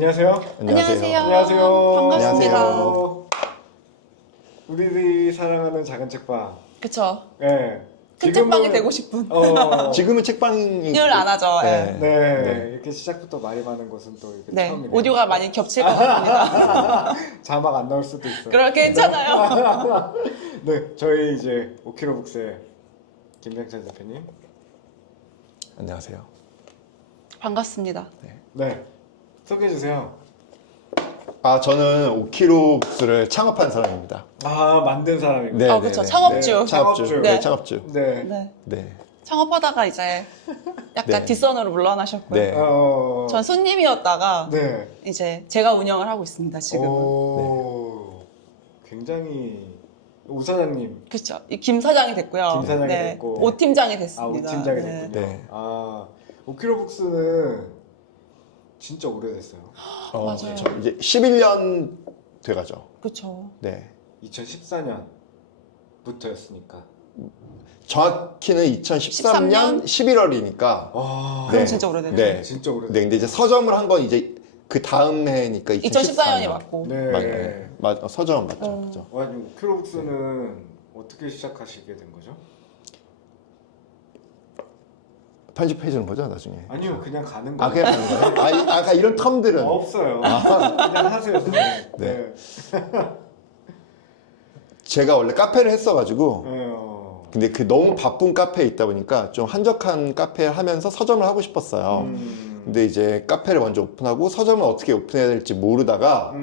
안녕하세요. 안녕하세요. 안녕하세요. 반갑습니다. 안녕하세요. 우리들이 사랑하는 작은 책방. 그쵸. 네. 큰 책방이 되고 싶은. 지금은 책방이 을 안 하죠. 네. 네. 네. 이렇게 시작부터 말이 많은 곳은 또 이렇게 네. 처음이네요. 오디오가 많이 겹칠 것 같습니다. 자막 안 나올 수도 있어요. 그렇게 괜찮아요. 네, 저희 이제 오키로북스의 김병찬 대표님. 안녕하세요. 반갑습니다. 네, 소개해 주세요. 저는 오키로북스를 창업한 사람입니다. 아, 만든 사람이고. 네, 그쵸. 네, 창업주. 네, 창업주. 네. 네, 창업주. 네. 네. 네. 창업하다가 이제 약간 네. 뒷선으로 물러나셨고요. 네. 전 손님이었다가 네. 이제 제가 운영을 하고 있습니다, 지금은. 굉장히 오 사장님. 그쵸. 김 사장이 됐고요. 김 사장이 네. 됐고. 오 팀장이 아, 됐습니다. 오 팀장이 네. 됐군요. 네. 아, 오키로북스는 진짜 오래됐어요. 맞아요. 그렇죠. 이제 11년 돼가죠. 그쵸. 네. 2014년부터였으니까. 정확히는 2013년 11월이니까. 와, 그럼 진짜 오래됐죠. 네. 진짜 오래됐어요. 네. 근데 이제 서점을 한 건 이제 그 다음 해니까 2014년이 맞고. 네. 맞아요. 서점은 맞죠. 그죠. 와, 오키로북스는 어떻게 시작하시게 된 거죠? 편집해 주는 거죠, 나중에. 아니요, 그냥 가는 거예요. 그냥 하는 거예요? 아까 이런 텀들은 없어요. 그냥 하세요, 선생님. 네. 제가 원래 카페를 했어가지고 네. 근데 그 너무 바쁜 카페에 있다 보니까 좀 한적한 카페 하면서 서점을 하고 싶었어요. 근데 이제 카페를 먼저 오픈하고 서점을 어떻게 오픈해야 될지 모르다가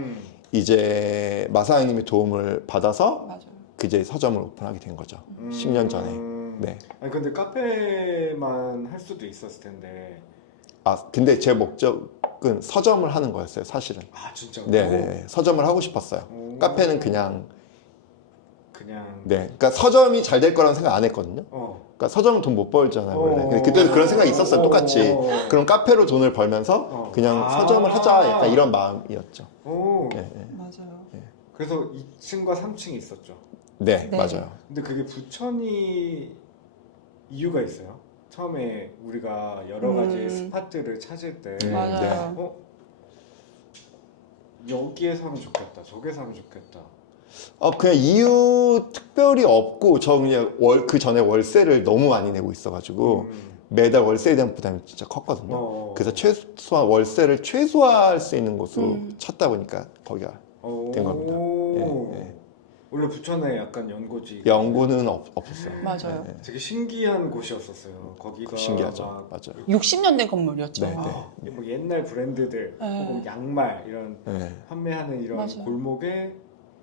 이제 마사장님의 도움을 받아서 맞아요. 그 이제 서점을 오픈하게 된 거죠. 10년 전에. 네. 아니 근데 카페만 할 수도 있었을 텐데. 근데 제 목적은 서점을 하는 거였어요, 사실은. 아, 진짜요? 네. 서점을 하고 싶었어요. 카페는 그냥 네. 그러니까 서점이 잘 될 거라는 생각 안 했거든요. 그러니까 서점은 돈 못 벌잖아요, 원래. 근데 그때도 그런 생각이 있었어요, 똑같이. 그럼 카페로 돈을 벌면서 그냥 서점을 하자, 약간 이런 마음이었죠. 오. 네, 네. 맞아요. 그래서 2층과 3층이 있었죠. 네, 네. 맞아요. 근데 그게 부천이 이유가 있어요. 처음에 우리가 여러 가지 스팟들을 찾을 때 맞아요. 여기에서 하면 좋겠다, 저기에서 하면 좋겠다. 그냥 이유 특별히 없고, 저 그냥 그 전에 월세를 너무 많이 내고 있어가지고, 매달 월세에 대한 부담이 진짜 컸거든요. 그래서 최소한 월세를 최소화할 수 있는 곳으로 찾다 보니까 거기가 된 겁니다. 예. 원래 부천에 약간 연고지. 연구는 없었어요. 맞아요. 예. 되게 신기한 곳이었었어요. 거기가 신기하죠. 막 맞아요. 60년 된 건물이었죠. 네, 뭐 옛날 브랜드들, 혹은 양말 이런 네. 판매하는 이런 맞아요. 골목에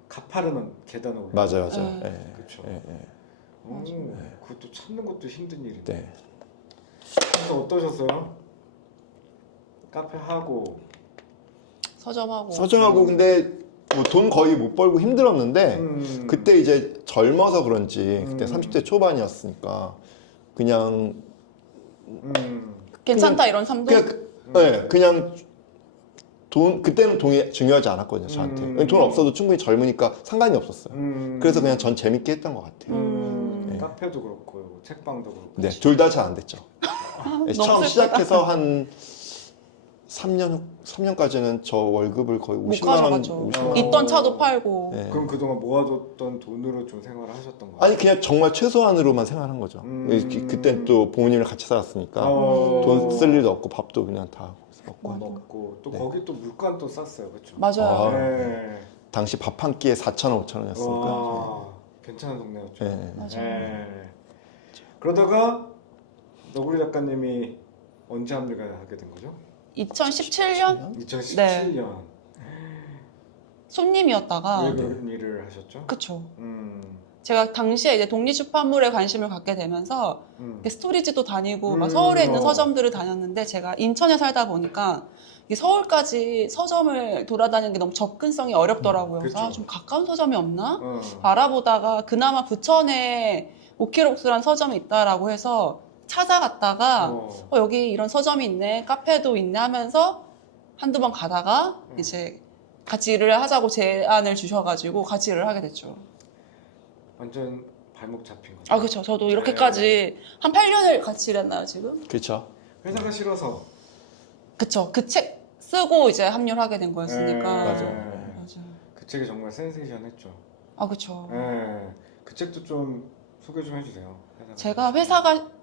가파르는 계단을 올라. 맞아요, 맞아요. 예. 그렇죠. 예, 예. 그것도 찾는 것도 힘든 일인데. 네. 그래서 어떠셨어요? 카페 하고. 서점하고. 근데 뭐 돈 거의 못 벌고 힘들었는데 그때 이제 젊어서 그런지 그때 30대 초반이었으니까 그냥 괜찮다 이런 삼도. 그냥 그때는 돈이 중요하지 않았거든요, 저한테. 돈 없어도 충분히 젊으니까 상관이 없었어요. 그래서 그냥 전 재밌게 했던 것 같아요. 네. 카페도 그렇고 책방도 그렇고. 네, 둘 다 잘 안 됐죠. 네, 너무 처음 슬프다. 시작해서 한 3년까지는 저 월급을 거의 못 50만 원, 가져가죠. 50만 원. 있던 차도 팔고. 네. 그럼 그동안 모아뒀던 돈으로 좀 생활을 하셨던 거예요? 아니 그냥 정말 최소한으로만 생활한 거죠. 그땐 또 부모님이랑 같이 살았으니까 돈 쓸 일도 없고 밥도 그냥 다 먹고 하니까. 먹고 또 거기 또 물건 또 쌌어요, 그렇죠? 맞아요. 네. 당시 밥 한 끼에 4,000원, 5,000원이었으니까. 와, 괜찮은 동네였죠. 네. 맞아요. 네. 그러다가 너구리 작가님이 언제 합류하게 된 거죠? 2017년 2017년. 손님이었다가. 왜 그런 일을 하셨죠? 그쵸. 음. 제가 당시에 이제 독립出版물에 관심을 갖게 되면서 스토리지도 다니고 막 음. 서울에 있는 서점들을 다녔는데 제가 인천에 살다 보니까 이 서울까지 서점을 돌아다니는 게 너무 접근성이 어렵더라고요. 그래서 그쵸. 좀 가까운 서점이 없나? 알아보다가 그나마 부천에 오키록스라는 서점이 있다라고 해서 찾아갔다가 여기 이런 서점이 있네, 카페도 있네 하면서 한두 번 가다가 이제 같이 일을 하자고 제안을 주셔가지고 같이 일을 하게 됐죠. 완전 발목 잡힌 거죠. 그렇죠. 저도 이렇게까지 한 8년을 같이 일했나요, 지금? 그렇죠. 회사가 싫어서. 그쵸. 그 책 쓰고 이제 합류를 하게 된 거였으니까. 맞아. 맞아. 그 책이 정말 센세이션했죠. 아, 그쵸. 그 책도 좀 소개 좀 해주세요. 제가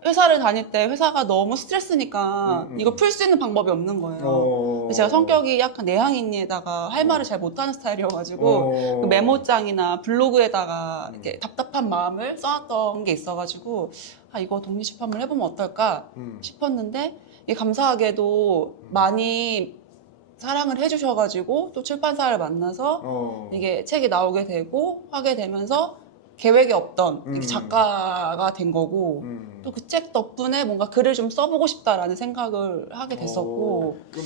회사를 다닐 때 회사가 너무 스트레스니까 이거 풀 수 있는 방법이 없는 거예요. 제가 성격이 약간 내향인에다가 할 말을 잘 못하는 스타일이어가지고 그 메모장이나 블로그에다가 이렇게 답답한 마음을 써놨던 게 있어가지고 아, 이거 독립출판물 해보면 어떨까 싶었는데 이게 감사하게도 많이 사랑을 해주셔가지고 또 출판사를 만나서 이게 책이 나오게 되고 하게 되면서 계획이 없던 이렇게 작가가 된 거고 또 그 책 덕분에 뭔가 글을 좀 써보고 싶다라는 생각을 하게 됐었고. 그럼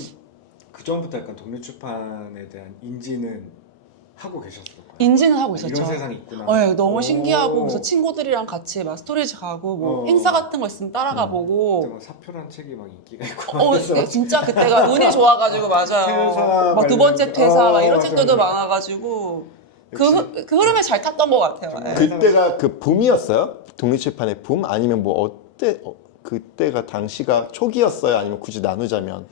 그 전부터 약간 독립출판에 대한 인지는 하고 계셨을 거예요? 인지는 하고 있었죠. 이런 세상이 있구나. 네, 너무 신기하고 그래서 친구들이랑 같이 막 스토리지 가고 뭐 행사 같은 거 있으면 따라가 보고. 그때 막 사표란 책이 막 인기가 있고. 네, 진짜 그때가 운이 좋아가지고 맞아요. 막 두 번째 퇴사 막 이런 책들도 많아가지고 그 흐름에 잘 탔던 것 같아요. 네. 그때가 그 붐이었어요? 독립출판의 붐? 아니면 뭐 그때가 당시가 초기였어요? 아니면 굳이 나누자면?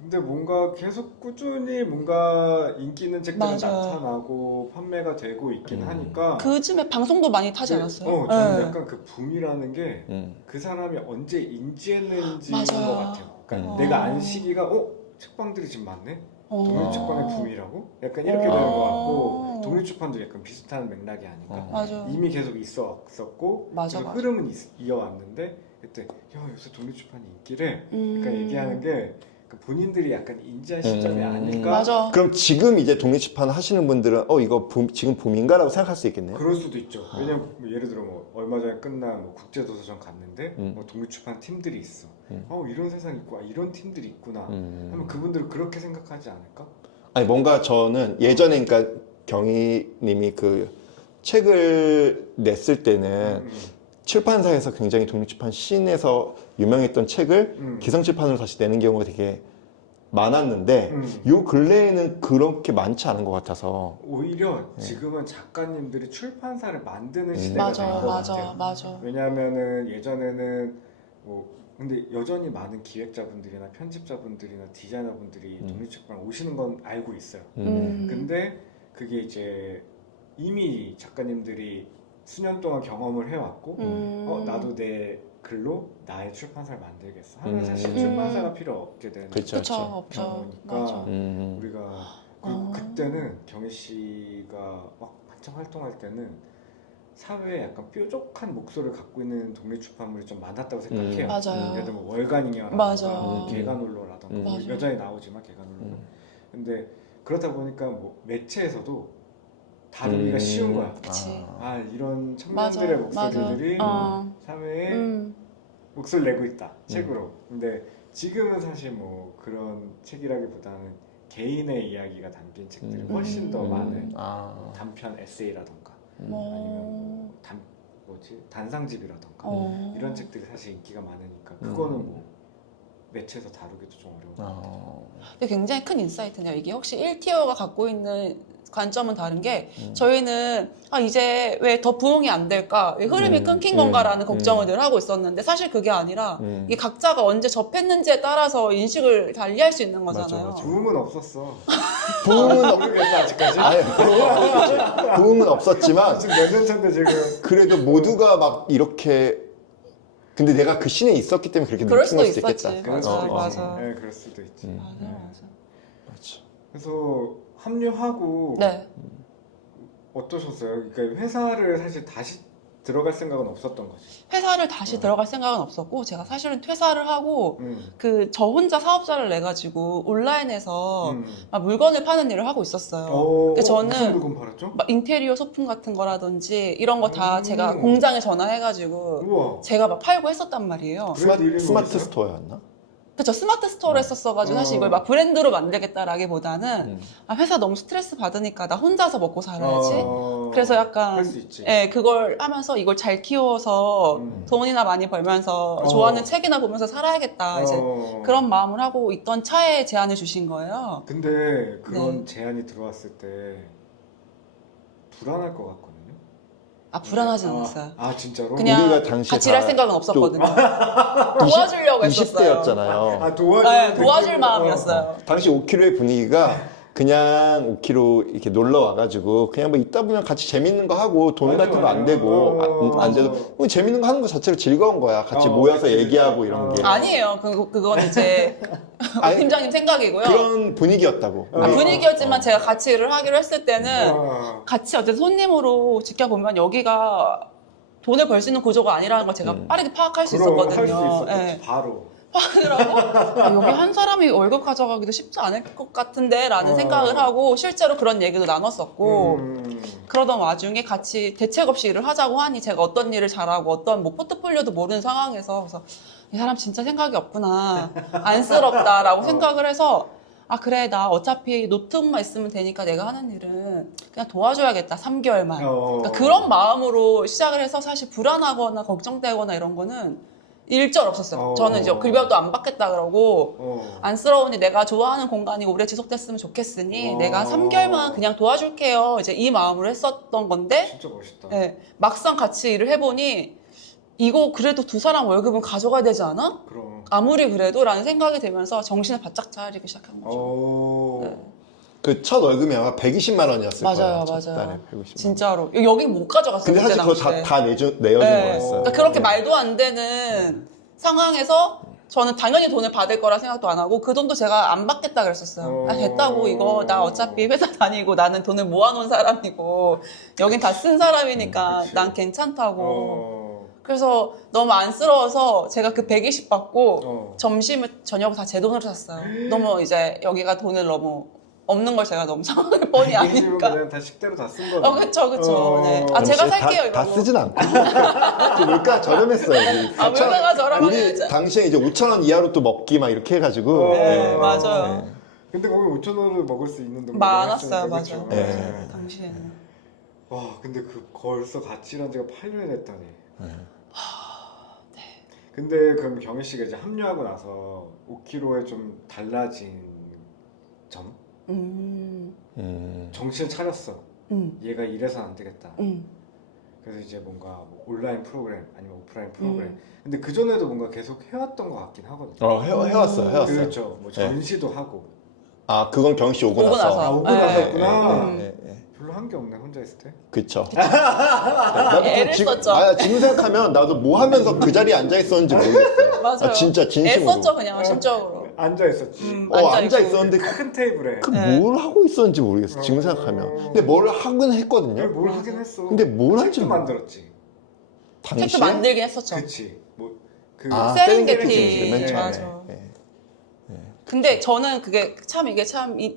근데 뭔가 계속 꾸준히 뭔가 인기 있는 책들이 맞아. 나타나고 판매가 되고 있긴 하니까 그쯤에 방송도 많이 타지 않았어요? 저는 네. 약간 그 붐이라는 게 그 사람이 언제 인지했는지인 맞아. 것 같아요. 그러니까 내가 안 시기가 책방들이 지금 많네? 독립출판의 붐이라고? 약간 이렇게 되는 것 같고 독립출판도 약간 비슷한 맥락이 아닌가? 맞아. 이미 계속 있었고 맞아, 그 맞아. 흐름은 이어왔는데 그때 야 요새 독립출판이 인기래 약간 얘기하는 게 본인들이 약간 인지한 시점이 아닐까? 맞아. 그럼 지금 이제 독립출판 하시는 분들은 이거 지금 붐인가라고 생각할 수 있겠네요? 그럴 수도 있죠. 왜냐면 뭐 예를 들어 뭐 얼마 전에 끝난 뭐 국제도서전 갔는데 뭐 독립출판 팀들이 있어. 이런 세상이 있고 이런 팀들이 있구나. 하면 그분들은 그렇게 생각하지 않을까? 아니 뭔가 저는 예전에 그러니까 경희님이 그 책을 냈을 때는 출판사에서 굉장히 독립출판 씬에서 유명했던 책을 기성출판으로 다시 내는 경우가 되게 많았는데 요 근래에는 그렇게 많지 않은 것 같아서 오히려 지금은 작가님들이 출판사를 만드는 시대가 된 것 같아요. 맞아. 왜냐하면은 예전에는 뭐 근데 여전히 많은 기획자분들이나 편집자분들이나 디자이너분들이 독립출판 오시는 건 알고 있어요. 근데 그게 이제 이미 작가님들이 수년 동안 경험을 해왔고 나도 내 글로 나의 출판사를 만들겠어 하면 사실 출판사가 필요 없게 되는 그쵸, 없죠. 경우니까 우리가 그리고 그때는 경희 씨가 막 한참 활동할 때는 사회에 약간 뾰족한 목소리를 갖고 있는 독립출판물이 좀 많았다고 생각해요. 맞아요. 예를 들어 뭐 월간잉여라든가 맞아. 개간홀로라든가 뭐 여전히 나오지만 개간홀로 근데 그렇다 보니까 뭐 매체에서도 다루기가 쉬운 거야. 그치. 이런 청년들의 목소리들이 사회에 목소리를 내고 있다. 책으로. 근데 지금은 사실 뭐 그런 책이라기보다는 개인의 이야기가 담긴 책들이 훨씬 더 많은 단편 에세이라던가 아니면 단상집이라던가 이런 책들이 사실 인기가 많으니까 그거는 뭐 매체에서 다루기도 좀 어려워. 근데 굉장히 큰 인사이트네요. 이게 혹시 1티어가 갖고 있는 관점은 다른 게 저희는 이제 왜 더 부흥이 안 될까? 왜 흐름이 끊긴 건가라는 걱정을 늘 하고 있었는데 사실 그게 아니라 이게 각자가 언제 접했는지에 따라서 인식을 달리할 수 있는 거잖아요. 맞아. 부흥은 없었어. 부흥은 모르겠어 아직까지. 부흥은 없었지만 지금 몇 년 차인데 지금. 그래도 모두가 막 이렇게 근데 내가 그 씬에 있었기 때문에 그렇게 그럴 느낀 수도 걸 수도 있었지. 있겠다. 맞아. 네, 그럴 수도 있지. 맞아. 그래서 합류하고 어떠셨어요? 그러니까 회사를 사실 다시 들어갈 생각은 없었던 거지. 회사를 다시 들어갈 생각은 없었고 제가 사실은 퇴사를 하고 저 혼자 사업자를 내가지고 온라인에서 막 물건을 파는 일을 하고 있었어요. 저는 무슨 물건 팔았죠? 막 인테리어 소품 같은 거라든지 이런 거 다 제가 공장에 전화해가지고 우와. 제가 막 팔고 했었단 말이에요. 스마트 스토어였나? 그쵸, 스마트 스토어를 했었어가지고 사실 이걸 막 브랜드로 만들겠다라기보다는 회사 너무 스트레스 받으니까 나 혼자서 먹고 살아야지. 그래서 약간 할 수 있지. 그걸 하면서 이걸 잘 키워서 돈이나 많이 벌면서 좋아하는 책이나 보면서 살아야겠다 이제 그런 마음을 하고 있던 차에 제안을 주신 거예요. 근데 그런 제안이 들어왔을 때 불안할 것 같거든요. 아, 불안하진 않았어요. 아 진짜로? 그냥 우리가 당시에 같이 일할 다 생각은 없었거든요. 도와주려고 했었어요. 20대였잖아요. 아 네, 도와줄 마음이었어요. 당시 5kg의 분위기가 그냥 5kg 이렇게 놀러 와가지고 그냥 뭐 있다 보면 같이 재밌는 거 하고 돈 맞아, 같은 거 안 맞아. 되고 안 돼도 그냥 재밌는 거 하는 거 자체로 즐거운 거야. 같이 모여서 그치, 얘기하고 그치. 이런 게 아니에요. 그건 이제 아니, 팀장님 생각이고요. 그런 분위기였다고. 아, 분위기였지만 제가 같이 일을 하기로 했을 때는 같이 어쨌든 손님으로 지켜보면 여기가 돈을 벌 수 있는 구조가 아니라는 걸 제가 빠르게 파악할 수 그럼 있었거든요. 할수 있었겠지 네. 바로. 파악하더라고. 아, 여기 한 사람이 월급 가져가기도 쉽지 않을 것 같은데 라는 생각을 하고 실제로 그런 얘기도 나눴었고 그러던 와중에 같이 대책 없이 일을 하자고 하니 제가 어떤 일을 잘하고 어떤 뭐 포트폴리오도 모르는 상황에서 그래서 이 사람 진짜 생각이 없구나. 안쓰럽다라고 생각을 해서 아 그래 나 어차피 노트북만 있으면 되니까 내가 하는 일은 그냥 도와줘야겠다 3개월만 그러니까 그런 마음으로 시작을 해서 사실 불안하거나 걱정되거나 이런 거는 일절 없었어요. 저는 이제 급여도 안 받겠다 그러고 안쓰러우니 내가 좋아하는 공간이 오래 지속됐으면 좋겠으니 내가 3개월만 그냥 도와줄게요. 이제 이 마음으로 했었던 건데 진짜 멋있다. 네, 막상 같이 일을 해보니 이거 그래도 두 사람 월급은 가져가야 되지 않아? 그럼. 아무리 그래도 라는 생각이 들면서 정신을 바짝 차리기 시작한 거죠. 네. 그 첫 월급이 아마 120만 원이었을 맞아요, 거예요. 맞아요. 첫 달에 150만 원. 진짜로. 여기 못 가져갔어요. 근데 사실 그때 그거 당시에. 다 내어준 네. 거였어요. 그러니까 그렇게 말도 안 되는 상황에서 저는 당연히 돈을 받을 거라 생각도 안 하고 그 돈도 제가 안 받겠다 그랬었어요. 아, 됐다고 이거 나 어차피 회사 다니고 나는 돈을 모아놓은 사람이고 여긴 다 쓴 사람이니까 난 괜찮다고. 그래서 너무 안쓰러워서 제가 그 120 받고 점심 저녁 다 제 돈으로 샀어요. 너무 이제 여기가 돈을 너무 없는 걸 제가 너무 상황을 뻔히 아니까. 그냥 다 식대로 다 쓴 거네. 그쵸. 네. 아, 제가 살게요, 이러고. 다 쓰진 않고. 그 물가 저렴했어요. 아, 물가가 저렴하게 우리 했죠. 당시에 이제 5,000원 이하로 또 먹기 막 이렇게 해가지고. 네, 맞아요. 네. 근데 거기 5,000원을 먹을 수 있는 돈이 많았어요, 맞아요. 네. 당시에는. 와, 근데 그 벌써 같이 일한 지가 8년 했다니. 네. 네. 근데 그럼 경희 씨가 이제 합류하고 나서 5kg에 좀 달라진 점? 정신을 차렸어. 얘가 이래선 안 되겠다. 그래서 이제 뭔가 뭐 온라인 프로그램 아니면 오프라인 프로그램. 근데 그 전에도 뭔가 계속 해왔던 것 같긴 하거든요. 해왔어요. 그렇죠. 뭐 전시도 하고. 아, 그건 경희 씨 오고 오고 나서. 나서. 아, 오고 네. 나서였구나. 네. 별로 한 게 없네 혼자 있을 때. 그쵸. 애를 썼죠. 지금 생각하면 나도 뭐 하면서 그 자리에 앉아 있었는지 모르겠어요. 맞아요. 아, 진짜 진심으로. 애썼죠, 그냥, 심적으로. 앉아 있었지. 앉아 있었는데 큰 테이블에. 뭘 하고 있었는지 모르겠어. 지금 생각하면. 근데 뭘 하긴 했거든요. 뭘 하긴 했어. 근데 뭘 할지 책도 만들었지. 당시에. 책도 만들긴 했었죠. 그치. 뭐 그 세렝게티. 맨 처음에. 맞아. 네. 근데 저는 그게 참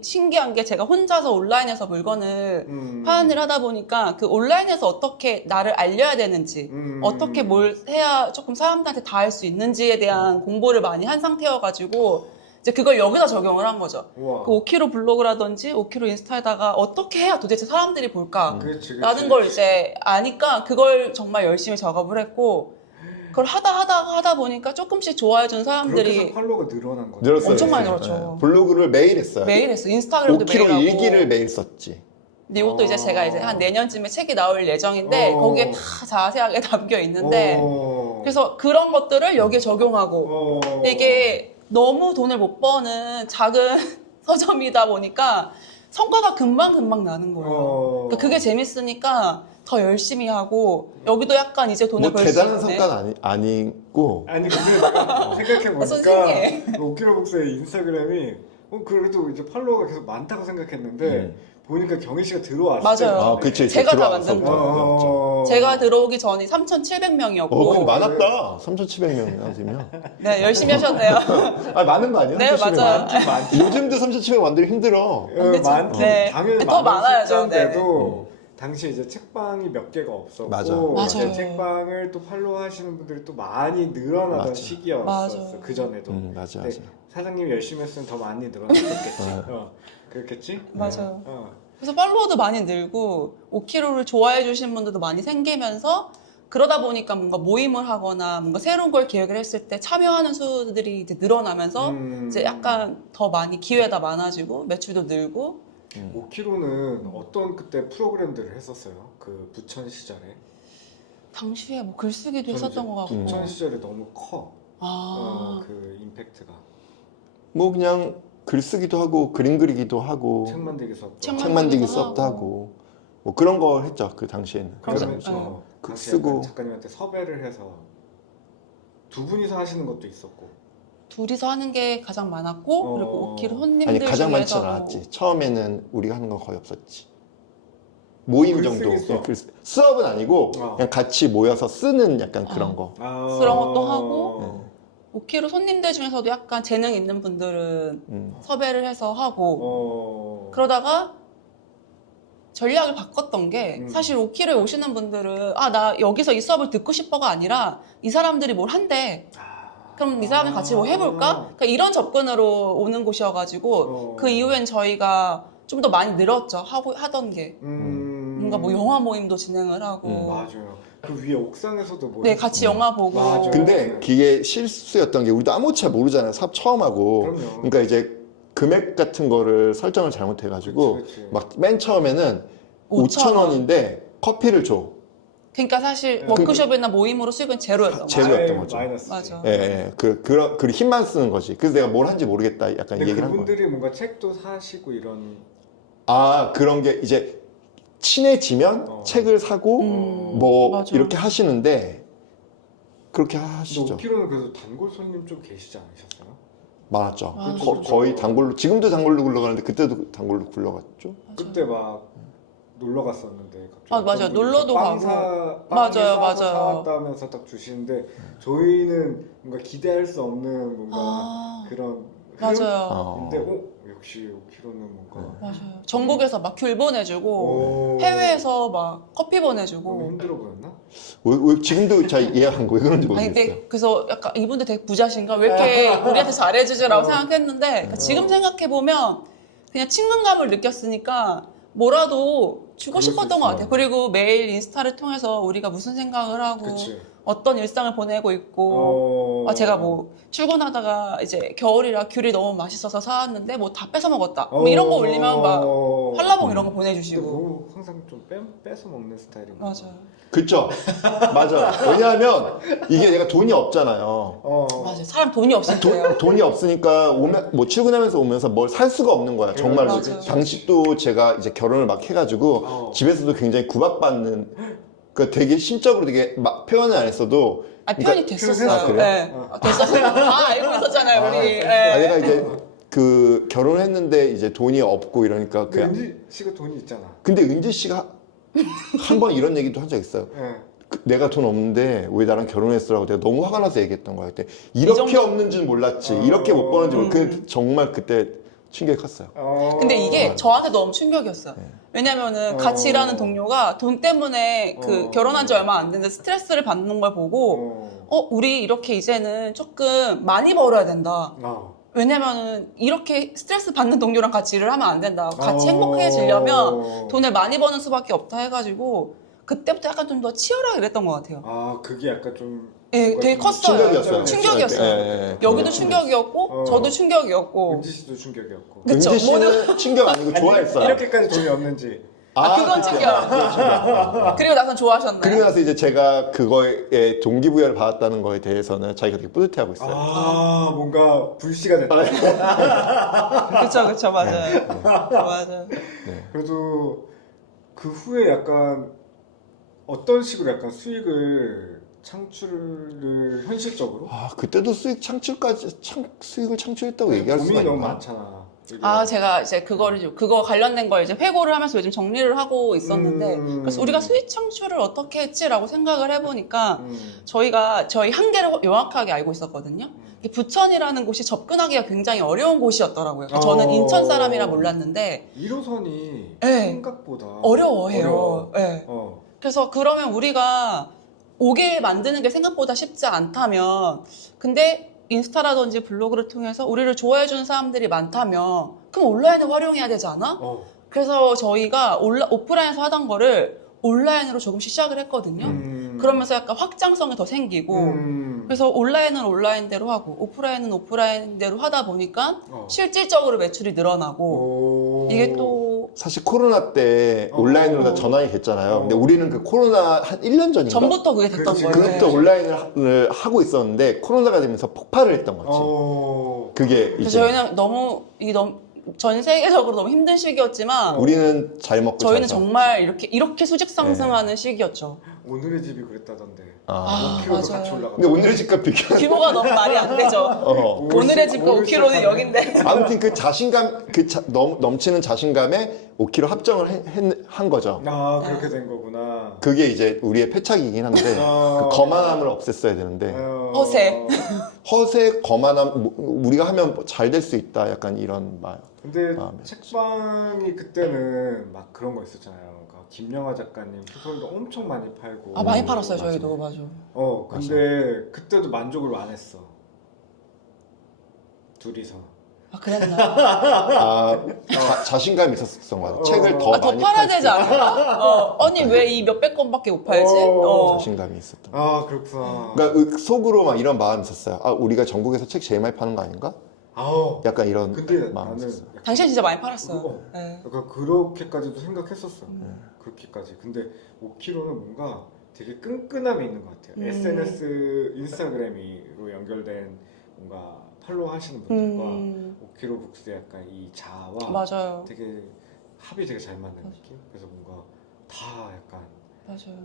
신기한 게 제가 혼자서 온라인에서 물건을 파는 일 하다 보니까 그 온라인에서 어떻게 나를 알려야 되는지 어떻게 뭘 해야 조금 사람들한테 닿을 수 있는지에 대한 공부를 많이 한 상태여가지고 이제 그걸 여기다 적용을 한 거죠. 우와. 그 5kg 블로그라든지 5kg 인스타에다가 어떻게 해야 도대체 사람들이 볼까 그치. 라는 걸 이제 아니까 그걸 정말 열심히 작업을 했고 그걸 하다 보니까 조금씩 좋아해주는 그렇게 해서 사람들이 팔로워가 늘어난 거죠. 늘었어요. 엄청 많이 네. 늘었죠. 블로그를 매일 했어요. 매일 했어. 인스타그램도 5kg 매일 하고. 일기를 매일 썼지. 근데 이것도 이제 제가 이제 한 내년쯤에 책이 나올 예정인데 거기에 다 자세하게 담겨 있는데 그래서 그런 것들을 여기에 적용하고 근데 이게 너무 돈을 못 버는 작은 서점이다 보니까 성과가 금방 나는 거예요. 그러니까 그게 재밌으니까 더 열심히 하고 여기도 약간 이제 돈을 뭐 벌 수 대단한 있네. 성과는 아니고. 아니 근데 내가 생각해보니까 선생님. 5kg 복수의 인스타그램이 그래도 이제 팔로워가 계속 많다고 생각했는데 보니까 경희 씨가 들어왔을 맞아요. 아, 그치. 제가 다 들어와서 만든 부터. 제가 들어오기 전이 3,700명이었고 그럼 많았다. 3,700명이나 되면. 네, 열심히 하셨네요. 아, 많은 거 아니야? 네, 3,700 맞아요. 요즘도 3,700 만들기 힘들어. 많긴 네. 당연히 더 많아야죠. 많았을텐데도 당시 이제 책방이 몇 개가 없었고 맞아. 이제 맞아요. 책방을 또 팔로우하시는 분들이 또 많이 늘어나던 맞아. 시기였었어. 맞아. 그 전에도. 맞아. 근데 사장님이 열심히 했으면 더 많이 늘어났었겠지. 그렇겠지? 맞아요. 그래서 팔로워도 많이 늘고 5kg를 좋아해 주시는 분들도 많이 생기면서 그러다 보니까 뭔가 모임을 하거나 뭔가 새로운 걸 기획을 했을 때 참여하는 수들이 이제 늘어나면서 이제 약간 더 많이 기회가 많아지고 매출도 늘고 5kg는 어떤 그때 프로그램들을 했었어요? 그 부천 시절에? 당시에 뭐 글쓰기도 했었던 것 같고. 부천 시절에 너무 커. 아. 그 임팩트가. 뭐 그냥 글쓰기도 하고 그림 그리기도 하고 책 만들기 수업. 책 책 만들기 만들기도 수업도 하고. 하고 뭐 그런 거 했죠 그 당시에는. 그러면 네. 글 당시 쓰고. 약간 작가님한테 섭외를 해서 두 분이서 하시는 것도 있었고. 둘이서 하는 게 가장 많았고 그리고 오키로 손님들 아니 가장 많지 중에서도 않았지. 처음에는 우리가 하는 건 거의 없었지. 모임 글쓰기 정도. 수업. 수업은 아니고 어. 그냥 같이 모여서 쓰는 약간 그런 거. 그런 것도 하고. 네. 오키로 손님들 중에서도 약간 재능 있는 분들은 섭외를 해서 하고 그러다가 전략을 바꿨던 게 사실 오키로에 오시는 분들은 아, 나 여기서 이 수업을 듣고 싶어가 아니라 이 사람들이 뭘 한대. 그럼 이 사람들 같이 뭐 해볼까? 그러니까 이런 접근으로 오는 곳이어가지고 그 이후엔 저희가 좀 더 많이 늘었죠. 하던 게. 뭔가 뭐 영화 모임도 진행을 하고. 맞아요. 그 위에 옥상에서도 뭐 네, 같이 영화 보고. 맞아요. 근데 네. 그게 실수였던 게 우리도 아무것도 잘 모르잖아요. 사업 처음 하고. 그럼요. 그러니까 이제 금액 같은 거를 설정을 잘못해가지고 그치. 막 맨 처음에는 5,000원인데 커피를 줘. 그러니까 사실 네. 워크숍이나 모임으로 수익은 제로였던 제로. 거예요. 제로였던 거죠. 마이너스지. 맞아. 예, 예. 그 힘만 쓰는 거지. 그래서 내가 뭘 하는지 모르겠다. 약간 근데 이 얘기를 한 거야. 그분들이 뭔가 책도 사시고 이런 그런 게 이제 친해지면 책을 사고 뭐 맞아. 이렇게 하시는데 그렇게 근데 하시죠. 5kg는 그래도 단골 손님 좀 계시지 않으셨어요? 많았죠. 아, 거의 단골로 지금도 단골로 굴러가는데 그때도 단골로 굴러갔죠. 그때 막 놀러 갔었는데 갑자기 아, 맞아요. 어떤 분이 놀러도 빵 가고. 빵을 맞아요, 싸서 맞아요. 사왔다면서 딱 주시는데 저희는 뭔가 기대할 수 없는 뭔가 아, 그런 맞아요. 근데 역시 5kg는 뭔가 맞아요. 전국에서 막 귤 보내주고 오. 해외에서 막 커피 너무 보내주고. 힘들어 보였나? 왜 지금도 잘 이해한 거 왜 그런지 아니 모르겠어요. 근데 그래서 약간 이분들 되게 부자신가 왜 이렇게 우리한테 잘해주지라고 생각했는데 그러니까 지금 생각해 보면 그냥 친근감을 느꼈으니까 뭐라도 주고 그럴 수 싶었던 것 있어요. 같아요. 그리고 매일 인스타를 통해서 우리가 무슨 생각을 하고 그치. 어떤 일상을 보내고 있고 제가 뭐 출근하다가 이제 겨울이라 귤이 너무 맛있어서 사왔는데 뭐 다 뺏어 먹었다 뭐 이런 거 올리면 막 한라봉 이런 거 근데 보내주시고. 뭐 항상 좀 뺏어 먹는 스타일인 거 맞아요. 그쵸? 맞아. 왜냐하면 이게 내가 돈이 없잖아요. 맞아요. 사람 돈이 없을 때요. 돈이 없으니까 뭐 출근하면서 오면서 뭘 살 수가 없는 거야. 정말로. 맞아요. 당시 또 제가 이제 결혼을 막 해가지고 집에서도 굉장히 구박받는. 그러니까 되게 심적으로 되게 막 표현을 안 했어도. 표현이 그러니까 됐었어요. 아, 그래요? 네. 됐었어요. 다 알고 있었잖아요, 우리. 내가 이제 그 결혼했는데 이제 돈이 없고 이러니까 근데 은지 씨가 돈이 있잖아. 근데 은지 씨가 한 번 이런 얘기도 한 적 있어요. 네. 내가 돈 없는데 왜 나랑 결혼했어라고 내가 너무 화가 나서 얘기했던 거야. 그때 이렇게 없는 줄 몰랐지. 이렇게 못 버는 줄 몰랐지. 정말 그때 충격이 컸어요. 근데 이게 저한테 너무 충격이었어요. 왜냐면은 같이 일하는 동료가 돈 때문에 결혼한 지 얼마 안 됐는데 스트레스를 받는 걸 보고 우리 이렇게 이제는 조금 많이 벌어야 된다. 왜냐면은 이렇게 스트레스 받는 동료랑 같이 일을 하면 안 된다. 같이 행복해지려면 돈을 많이 버는 수밖에 없다 해가지고 그때부터 약간 좀 더 치열하게 일했던 것 같아요. 그게 약간 좀 예, 되게 컸어요. 충격이었어요. 충격이었어요. 예. 여기도 충격이었고 저도 충격이었고. 은지 씨도 충격이었고. 그쵸? 은지 씨는 충격 아니고 좋아했어요. 이렇게까지 돈이 없는지. 그건 그쵸. 충격. 그건 충격. 그리고 나선 좋아하셨나요? 그리고 나서 이제 제가 그거에 동기부여를 받았다는 거에 대해서는 자기가 되게 뿌듯해하고 있어요. 뭔가 불씨가 됐다. 그쵸, 맞아요. 맞아요. 그래도 그 후에 약간 어떤 식으로 약간 수익을 창출을 현실적으로? 그때도 수익을 창출했다고 얘기할 수가 고민이 너무 있나? 많잖아. 이게. 제가 이제 그거 관련된 걸 이제 회고를 하면서 요즘 정리를 하고 있었는데, 그래서 우리가 수익 창출을 어떻게 했지라고 생각을 해보니까, 저희 한계를 명확하게 알고 있었거든요. 부천이라는 곳이 접근하기가 굉장히 어려운 곳이었더라고요. 저는 인천 사람이라 몰랐는데, 1호선이 네. 생각보다 어려워해요. 네. 어. 그래서 그러면 우리가 오게 만드는 게 생각보다 쉽지 않다면, 근데 인스타라든지 블로그를 통해서 우리를 좋아해주는 사람들이 많다면 그럼 온라인을 활용해야 되지 않아? 그래서 저희가 오프라인에서 하던 거를 온라인으로 조금씩 시작을 했거든요. 그러면서 약간 확장성이 더 생기고 그래서 온라인은 온라인대로 하고 오프라인은 오프라인대로 하다 보니까 실질적으로 매출이 늘어나고 이게 또 사실 코로나 때 온라인으로 다 전환이 됐잖아요. 근데 우리는 그 코로나 한 1년 전인가? 전부터 그게 됐던 그렇지. 거예요. 그때부터 온라인을 하고 있었는데 코로나가 되면서 폭발을 했던 거지. 그게 그래서 이제 저희는 이게 너무 전 세계적으로 너무 힘든 시기였지만 우리는 잘 먹고 저희는 잘 살고. 정말 이렇게 수직 상승하는 시기였죠. 오늘의 집이 그랬다던데. 아. 5kg도 맞아요. 같이 올라가. 근데 오늘의 집값 비교. 규모가 너무 말이 안 되죠. 오늘의 집과 5kg는 여긴데. 아무튼 그 자신감, 넘치는 자신감에 5kg 합정을 한 거죠. 아 그렇게 된 거구나. 그게 이제 우리의 패착이긴 한데 그 거만함을 없앴어야 되는데 허세. 허세, 거만함, 우리가 하면 잘 될 수 있다. 약간 이런 말. 근데 네. 책방이 그때는 막 그런 거 있었잖아요. 그러니까 김영하 작가님 소설도 엄청 많이 팔고. 아 많이 팔았어요 맞아. 저희도 맞아. 근데 그때도 만족을 안 했어. 둘이서. 아 그랬나? 자신감이 있었던 거야. 책을 더 더 많이 팔아야 팔 되지 않을까? 아니 왜 이 몇백 건밖에 못 팔지? 자신감이 있었던 거야. 아 그렇구나. 그러니까 속으로 막 이런 마음이 있었어요. 아, 우리가 전국에서 책 제일 많이 파는 거 아닌가? 아우. 약간 이런 근데 마음이 나는 있었어요. 약간 당신 진짜 많이 팔았어요. 네. 약간 그렇게까지도 생각했었어. 그렇게까지. 근데 5kg는 뭔가 되게 끈끈함이 있는 것 같아요. SNS, 인스타그램으로 연결된 뭔가 팔로우 하시는 분들과 5kg 북스의 약간 이 자아와 맞아요. 되게 합이 되게 잘 맞는 느낌? 그래서 뭔가 다 약간 맞아요.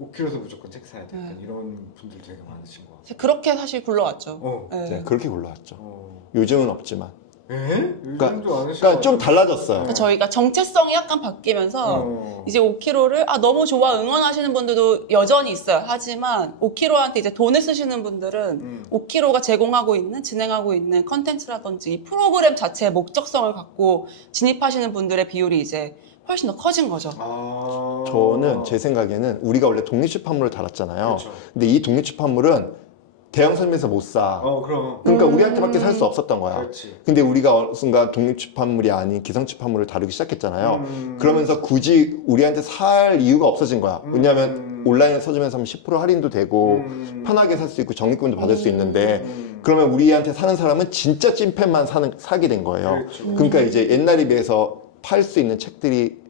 5kg에서 무조건 책 사야 돼. 약간 네. 이런 분들 되게 많으신 것 같아요. 그렇게 사실 굴러왔죠. 네. 네, 그렇게 굴러왔죠. 요즘은 없지만. 요즘도 안 하시고. 그러니까 좀 달라졌어요. 저희가 정체성이 약간 바뀌면서 이제 5kg를 너무 좋아 응원하시는 분들도 여전히 있어요. 하지만 5kg한테 이제 돈을 쓰시는 분들은 5kg가 제공하고 있는 진행하고 있는 컨텐츠라든지 이 프로그램 자체의 목적성을 갖고 진입하시는 분들의 비율이 이제 훨씬 더 커진 거죠. 저는 제 생각에는 우리가 원래 독립출판물을 달았잖아요. 그렇죠. 근데 이 독립출판물은 대형 선매에서 못 사. 그럼. 그러니까 우리한테밖에 살 수 없었던 거야. 그렇지. 근데 우리가 어느 순간 독립출판물이 아닌 기성출판물을 다루기 시작했잖아요. 그러면서 굳이 우리한테 살 이유가 없어진 거야. 왜냐하면 온라인에 서점에서 하면 10% 할인도 되고 편하게 살 수 있고 적립금도 받을 수 있는데 그러면 우리한테 사는 사람은 진짜 찐팬만 사게 된 거예요. 그렇죠. 그러니까 이제 옛날에 비해서 팔 수 있는 책들이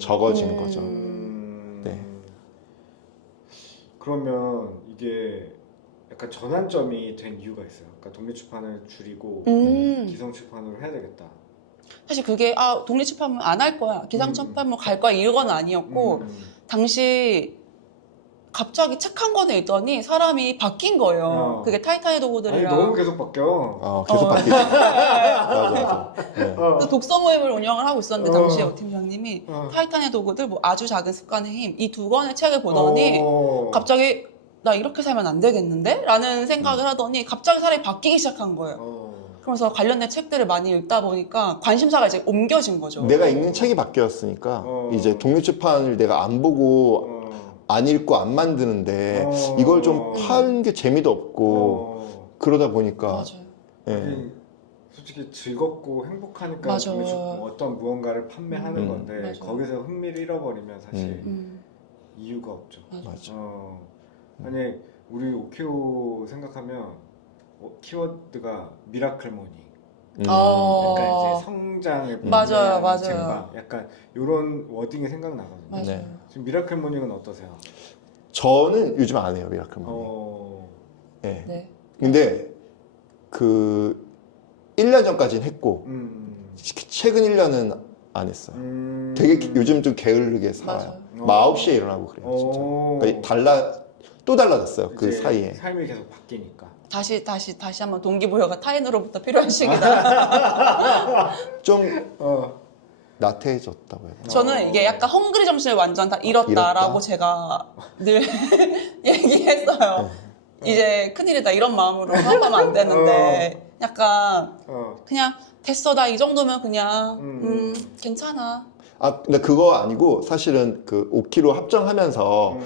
적어지는 거죠. 네. 그러면 이게 약간 전환점이 된 이유가 있어요. 그러니까 독립출판을 줄이고 기성출판으로 해야 되겠다. 사실 그게 독립출판물 안 할 거야. 기상출판물 갈 거야 이건 아니었고 당시 갑자기 책 한 권에 있더니 사람이 바뀐 거예요. 그게 타이타이 도구들이랑. 아니 너무 계속 바뀌어. 계속 바뀌죠. 맞아. 네. 그 독서 모임을 운영을 하고 있었는데 당시에 오 팀장님이 타이탄의 도구들, 뭐 아주 작은 습관의 힘 이 두 권의 책을 보더니 갑자기 나 이렇게 살면 안 되겠는데? 라는 생각을 하더니 갑자기 사람이 바뀌기 시작한 거예요. 그러면서 관련된 책들을 많이 읽다 보니까 관심사가 이제 옮겨진 거죠. 내가 읽는 책이 바뀌었으니까 이제 독립출판을 내가 안 보고 안 읽고 안 만드는데 이걸 좀 파는 게 재미도 없고 그러다 보니까 맞아요. 예. 솔직히 즐겁고 행복하니까 맞아. 어떤 무언가를 판매하는 건데 맞아. 거기서 흥미를 잃어버리면 사실 이유가 없죠. 맞아. 아니 우리 5kg 생각하면 키워드가 미라클 모닝. 약간 이제 성장을 맞아요. 책방 약간 이런 워딩이 생각나거든요. 맞아요. 네. 지금 미라클 모닝은 어떠세요? 저는 요즘 안 해요 미라클 모닝. 예. 네. 근데 그 1년 전까지는 했고 최근 1년은 안 했어요. 되게 요즘 좀 게으르게 살아요. 맞아요. 9시에 일어나고 그래요 진짜. 그러니까 또 달라졌어요 그 사이에. 삶이 계속 바뀌니까. 다시 한번 동기부여가 타인으로부터 필요한 시기다. 좀 나태해졌다고 해요. 저는 이게 약간 헝그리 정신을 완전 다 잃었다라고 제가 늘 얘기했어요. 이제 큰일이다 이런 마음으로 사업하면 안 되는데 약간 그냥 됐어 나 이 정도면 그냥 괜찮아. 근데 그거 아니고 사실은 그 5kg 합정하면서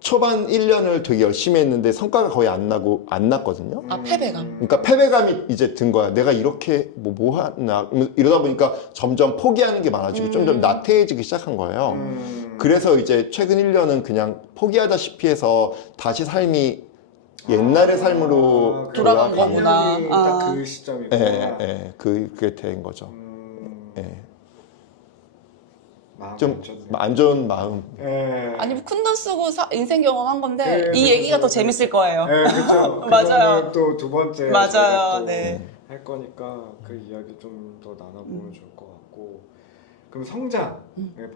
초반 1년을 되게 열심히 했는데 성과가 거의 안 났거든요. 패배감. 그러니까 패배감이 이제 든 거야. 내가 이렇게 뭐 하나 이러다 보니까 점점 포기하는 게 많아지고 점점 나태해지기 시작한 거예요. 그래서 이제 최근 1년은 그냥 포기하다시피 해서 다시 삶이 옛날의 삶으로 돌아간 돌아가는 거구나. 딱 그 시점이구나. 그게 된 거죠. 예. 좀 안 좋은 마음. 예. 아니 뭐 큰 돈 쓰고 인생 경험한 건데 네, 이 네, 얘기가 네, 더 네. 재밌을 거예요. 네, 그렇죠. 맞아요. 또 두 번째 맞아요. 저희가 또 네. 할 거니까 그 이야기 좀 더 나눠보면 좋을 것 같고. 그럼 성장,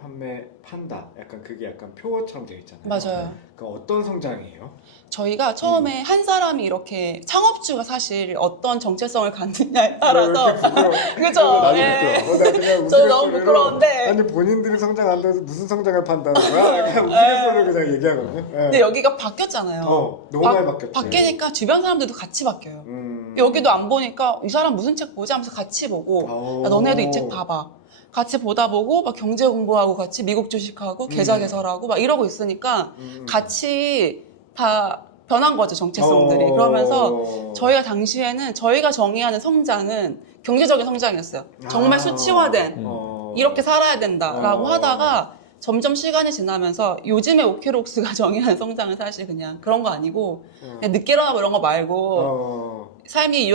판매, 판다. 약간 그게 약간 표어처럼 되어 있잖아요. 맞아요. 그 어떤 성장이에요? 저희가 처음에 한 사람이 이렇게 창업주가 사실 어떤 정체성을 갖느냐에 따라서 그죠? 나도 예. 부끄러워. 저도 너무 부끄러운데. 아니 본인들이 성장한다고 해서 무슨 성장을 판다는 거야? 그냥 우스갯소리로 그냥 얘기하거든요. 예. 근데 여기가 바뀌었잖아요. 너무 많이 바뀌었지. 바뀌니까 주변 사람들도 같이 바뀌어요. 여기도 안 보니까 이 사람 무슨 책 보지 하면서 같이 보고 야, 너네도 이 책 봐봐. 같이 보다 보고 막 경제 공부하고 같이 미국 주식하고 계좌 개설하고 막 이러고 있으니까 같이 다 변한 거죠, 정체성들이. 그러면서 저희가 당시에는 저희가 정의하는 성장은 경제적인 성장이었어요. 정말 수치화된 이렇게 살아야 된다라고 하다가 점점 시간이 지나면서 요즘에 오케록스가 정의하는 성장은 사실 그냥 그런 거 아니고 그냥 늦게 일어나고 이런 거 말고 삶이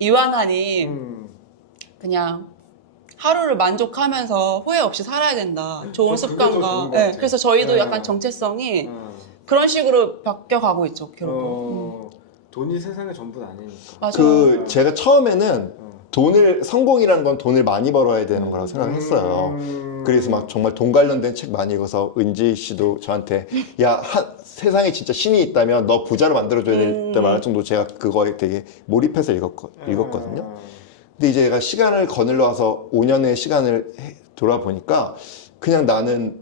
유한하니 그냥 하루를 만족하면서 후회 없이 살아야 된다. 좋은 습관과. 네, 그래서 저희도 약간 정체성이 그런 식으로 바뀌어가고 있죠, 오케록도. 돈이 세상의 전부는 아니니까. 맞아요. 제가 처음에는 성공이라는 건 돈을 많이 벌어야 되는 거라고 생각했어요. 그래서 막 정말 돈 관련된 책 많이 읽어서 은지 씨도 저한테 야, 세상에 진짜 신이 있다면 너 부자로 만들어줘야 될 때 말할 정도 제가 그거에 되게 몰입해서 읽었거든요. 근데 이제 제가 시간을 거닐러 와서 5년의 시간을 돌아보니까 그냥 나는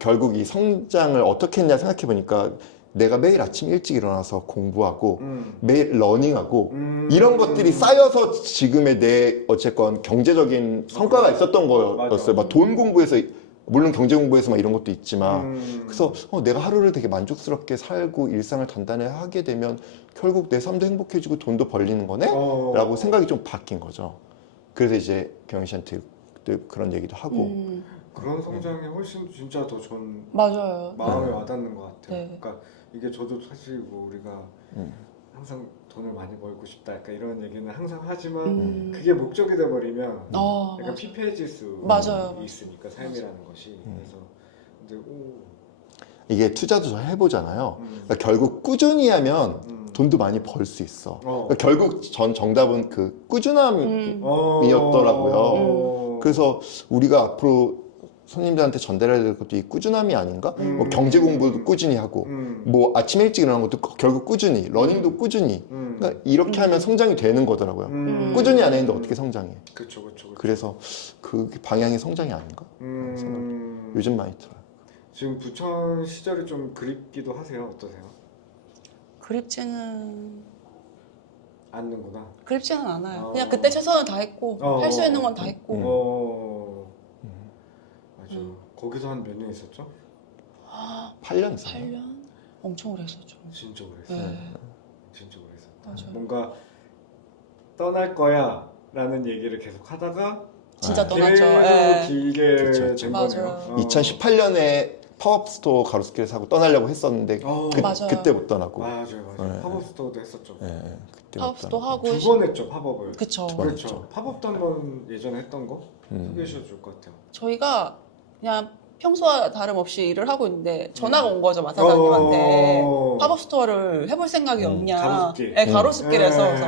결국 이 성장을 어떻게 했냐 생각해 보니까 내가 매일 아침 일찍 일어나서 공부하고 매일 러닝하고 이런 것들이 쌓여서 지금의 내 어쨌건 경제적인 성과가 있었던 거였어요. 막 돈 공부해서 물론 경제 공부에서 막 이런 것도 있지만 그래서 내가 하루를 되게 만족스럽게 살고 일상을 단단하게 되면 결국 내 삶도 행복해지고 돈도 벌리는 거네? 라고 생각이 좀 바뀐 거죠. 그래서 이제 경희 씨한테 그런 얘기도 하고 그런 성장이 훨씬 진짜 더 전 맞아요. 마음에 와닿는 것 같아요. 네. 그러니까 이게 저도 사실 뭐 우리가 항상 돈을 많이 벌고 싶다 약간 이런 얘기는 항상 하지만 그게 목적이 돼버리면 약간 맞아. 피폐해질 수 맞아요. 있으니까 삶이라는 것이 그래서 근데 이게 투자도 잘 해보잖아요. 그러니까 결국 꾸준히 하면 돈도 많이 벌 수 있어. 그러니까 결국 전 정답은 그 꾸준함이었더라고요. 그래서 우리가 앞으로 손님들한테 전달해야 될 것도 이 꾸준함이 아닌가? 뭐 경제 공부도 꾸준히 하고, 뭐 아침 일찍 일어나는 것도 결국 꾸준히, 러닝도 꾸준히. 그러니까 이렇게 하면 성장이 되는 거더라고요. 꾸준히 안 했는데 어떻게 성장해? 그쵸. 그래서 그 방향이 성장이 아닌가? 생각이 요즘 많이 들어요. 지금 부천 시절이 좀 그립기도 하세요? 어떠세요? 그립지는 않아요. 그냥 그때 최선을 다했고 할 수 있는 건 다 했고. 맞아. 거기서 한 몇 년 있었죠? 8년 이상. 8년? 엄청 오래 했었죠. 진짜 오래 했어요. 네. 진짜 오래 했었다. 맞아요. 뭔가 떠날 거야 라는 얘기를 계속 하다가 진짜 떠났죠. 계속 예. 길게 그쵸. 된 맞아요. 거네요. 2018년에 팝업 스토어 가로수길 사고 떠나려고 했었는데 맞아요. 그때 못 떠나고. 맞아요. 네. 팝업 스토어도 했었죠. 그때 팝업도 못 하고. 두 번 했죠 팝업을. 그쵸. 두 번. 그렇죠. 했죠. 팝업도 한번 예전에 했던 거 소개해 주실 것 같아요. 저희가 그냥 평소와 다름없이 일을 하고 있는데 전화가 온 거죠, 마사장님한테. 팝업 스토어를 해볼 생각이 없냐. 가로수길. 네, 가로수길에서. 그래서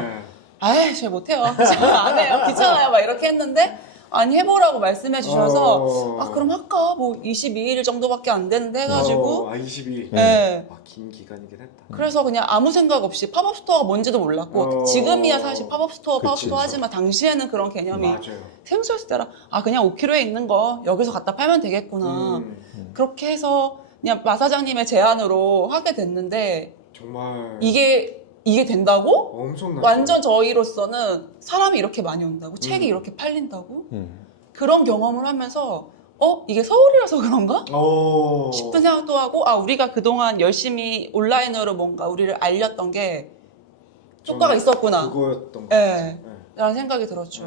아이, 잘 못해요. 안 해요. 귀찮아요. 막 이렇게 했는데, 아니, 해보라고 말씀해 주셔서, 아, 그럼 할까? 뭐, 22일 정도밖에 안 되는데 해가지고. 22. 네. 긴 기간이긴 했다. 그래서 그냥 아무 생각 없이 팝업 스토어가 뭔지도 몰랐고, 지금이야 사실 팝업 스토어 하지만 당시에는 그런 개념이 맞아요. 생소했을 때라, 아, 그냥 5km에 있는 거 여기서 갖다 팔면 되겠구나. 그렇게 해서 그냥 마사장님의 제안으로 하게 됐는데, 정말 이게 된다고? 엄청나죠. 완전 저희로서는 사람이 이렇게 많이 온다고? 책이 이렇게 팔린다고? 그런 경험을 하면서 이게 서울이라서 그런가? 싶은 생각도 하고 우리가 그동안 열심히 온라인으로 뭔가 우리를 알렸던 게 효과가 있었구나. 그거였던 것 네. 같아요. 라는 생각이 들었죠.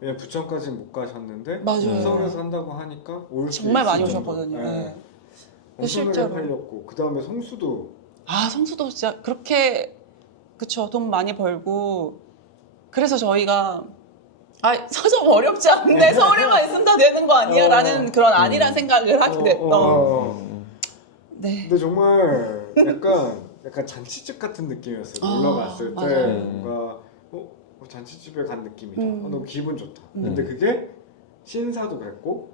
왜냐면 부천까지는 못 가셨는데 맞아요. 서울에서 한다고 하니까 올 수 정말 많이 있을 오셨거든요. 정도. 네. 엄청나게 실제로. 팔렸고 그 다음에 성수도 성수도 진짜 그렇게 그쵸, 돈 많이 벌고 그래서 저희가 서점 어렵지 않은데 서울에만 있으면 다 되는 거 아니야? 라는 그런 아니란 생각을 하게 됐던. 네. 근데 정말 약간 잔치집 같은 느낌이었어요. 놀러 갔을 때 맞아요. 뭔가 잔치집에 간 느낌이다. 너무 기분 좋다. 음. 근데 그게 신사도 그랬고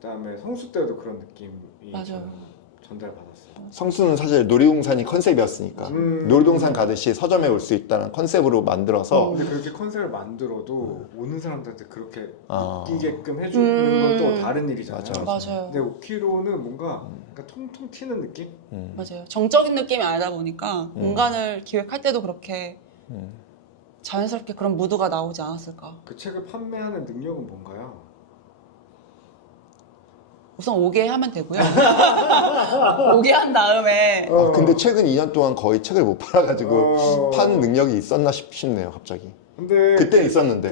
그다음에 성수 때도 그런 느낌이 맞아요. 저는 전달받았어요. 성수는 사실 놀이동산이 컨셉이었으니까 놀이동산 가듯이 서점에 올 수 있다는 컨셉으로 만들어서 근데 그렇게 컨셉을 만들어도 오는 사람들한테 그렇게 아. 느끼게끔 해주는 건 또 다른 일이잖아요. 맞아. 맞아요. 근데 5kg는 뭔가 통통 튀는 느낌? 맞아요. 정적인 느낌이 아니다 보니까 공간을 기획할 때도 그렇게 자연스럽게 그런 무드가 나오지 않았을까. 그 책을 판매하는 능력은 뭔가요? 우선 오게 하면 되고요. 오게 한 다음에 근데 최근 2년 동안 거의 책을 못 팔아가지고 파는 능력이 있었나 싶네요 갑자기. 근데 그때는 있었는데.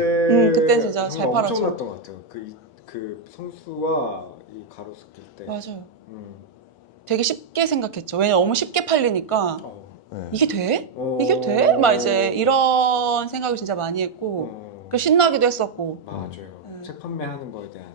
그땐 진짜 잘 팔았죠. 엄청났던 것 같아요. 그 성수와 이 가로수길 때. 맞아요. 음. 되게 쉽게 생각했죠. 왜냐면 너무 쉽게 팔리니까 네. 이게 돼? 이게 돼? 막 이제 이런 생각을 진짜 많이 했고 그 신나기도 했었고. 맞아요. 책 판매하는 거에 대한.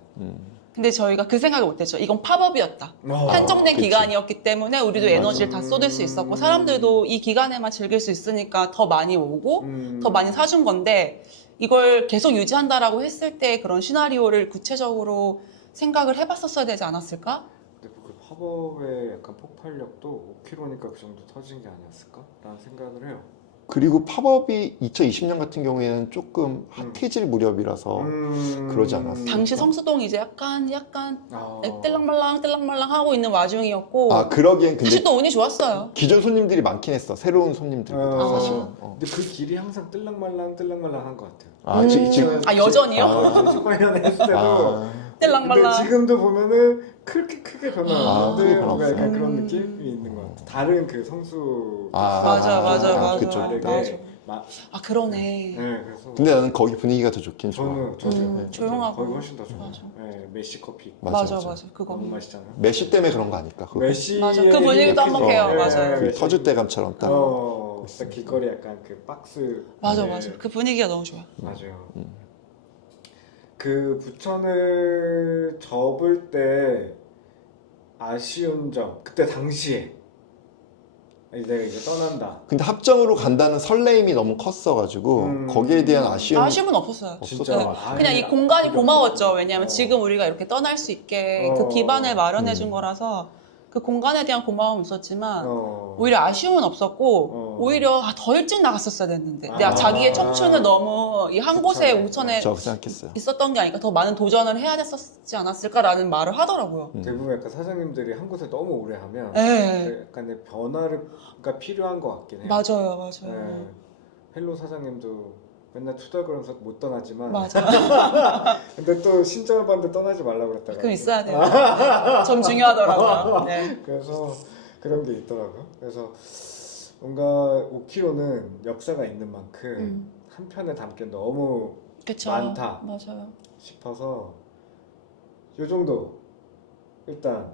근데 저희가 그 생각을 못했죠. 이건 팝업이었다. 한정된 그치. 기간이었기 때문에 우리도 에너지를 다 쏟을 수 있었고 사람들도 이 기간에만 즐길 수 있으니까 더 많이 오고 더 많이 사준 건데 이걸 계속 유지한다라고 했을 때 그런 시나리오를 구체적으로 생각을 해봤었어야 되지 않았을까? 근데 그 팝업의 약간 폭발력도 5kg니까 그 정도 터진 게 아니었을까? 라는 생각을 해요. 그리고 팝업이 2020년 같은 경우에는 조금 핫해질 무렵이라서 그러지 않았어요. 당시 성수동이 이제 약간 뜰랑말랑 하고 있는 와중이었고 그러기엔 근데 사실 또 운이 좋았어요. 기존 손님들이 많긴 했어. 새로운 손님들보다 사실은. 근데 그 길이 항상 뜰랑말랑 한 것 같아요. 지금 여전히요? 18년에 했을 때도 뜰랑말랑. 근데 지금도 보면은 그렇게 크게 변화 없는데 크게 뭔가 변화 약간 없어요. 그런 느낌이 있는 것 같아. 다른 그 성수 맞아. 그쵸. 다르게 그러네. 네, 그래서 근데 나는 거기 분위기가 더 좋긴 좋아. 저는 조용하고. 거기 훨씬 더 좋아요. 맞아. 네, 메시 커피 맞아. 그거. 너무 맛있잖아요. 메시 때문에 그런 거 아닐까? 그거. 메시 맞아. 그 분위기도 한몫해요. 맞아요. 그 터질 때감처럼 딱. 딱 길거리 약간 그 박스. 맞아. 네. 그 분위기가 너무 좋아. 맞아요. 그 부천을 접을 때 아쉬운 점 그때 당시에 내가 이제 떠난다. 근데 합정으로 간다는 설레임이 너무 컸어가지고 거기에 대한 아쉬움은 없었어요. 진짜 네. 그냥 이 공간이 고마웠죠. 왜냐하면 지금 우리가 이렇게 떠날 수 있게 그 기반을 마련해 준 거라서 그 공간에 대한 고마움은 있었지만 오히려 아쉬움은 없었고 오히려 더 일찍 나갔었어야 됐는데 내가 자기의 청춘을 너무 이 한 곳에 우천에 저 생각했어요. 있었던 게 아니까 더 많은 도전을 해야 됐었지 않았을까라는 말을 하더라고요. 대부분 약간 사장님들이 한 곳에 너무 오래 하면 네. 약간의 변화가 필요한 것 같긴 해요. 맞아요. 네. 헬로 사장님도 맨날 투덜거리면서 못 떠나지만 맞아. 근데 또 신청을 받는데 떠나지 말라고 그랬다가 그럼 있어야 돼요. 좀 중요하더라고요. 네. 그래서 그런 게 있더라고요. 그래서 뭔가 5kg는 역사가 있는 만큼 한 편에 담기엔 너무 그쵸. 많다 맞아요. 싶어서 요 정도 일단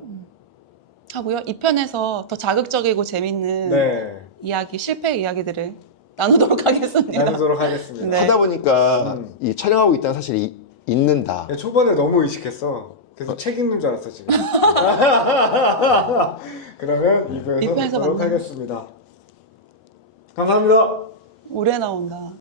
하고요. 2편에서 더 자극적이고 재밌는 네 이야기, 실패 이야기들을 나누도록 하겠습니다. 나누도록 하겠습니다. 네. 하다 보니까 이 촬영하고 있다는 사실이 있는다. 야, 초반에 너무 의식했어. 그래서 책 읽는 줄 알았어 지금. 그러면 2부에서 이부에서 뵙도록 만나요. 하겠습니다. 감사합니다. 오래 나온다.